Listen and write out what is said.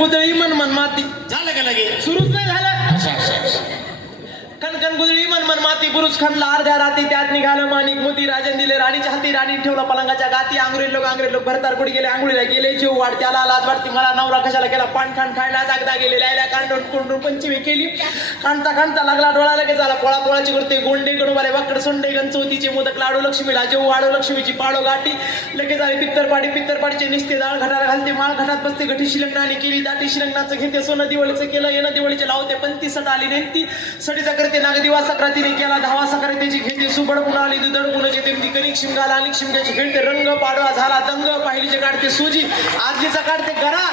गुदळी मन मन माती झालं का लगे सुरूच नाही झालं. असं कणकण गुदळी मन मन माती बुरुज खणला अर्ध्या राती त्यात निघालं माणिक मोती राजन दिले राणीच्या हाती राणी ठेवला पलंगाच्या गाती आंग्रेज लोक भरतार कुठे गेले आंघोळीला गेले जीव वाढ त्याला लाज वाटती मला नवरा कशाला केला पान खाण खायला जागदा गेले लायला कांडून कुंडून पंचमी केली कांडता लागला डोळा लगेच झाला पोळा पोळाची करते गोंडे गणवाले वाकड सोंडे गणचवतीचे मोदक लाडू लक्ष्मीला जेव वाढव लक्ष्मीची पाडो गाठी लगेच आली पित्तरपाडीचे निसते डाळ घटाला घालते माळ घटात बसते घटी शिलंगणाने केली दाटी शिलंगणाचं घेते सोनं दिवाळीचं केलं येणं दिवाळीचे लावते पंती सट आली नेमती सडीचा करते नागदिवा सक्रातीने केला धावा सक्रातीची घेते सुबड पुन्हा आली दुधड पुन्हा घेते ती कणिक शिमगाला अनेक शिमग्याची खेळते रंग पाडवा झाला दंग पाहिलीचे काढते सुजी आगीचा काढते गरा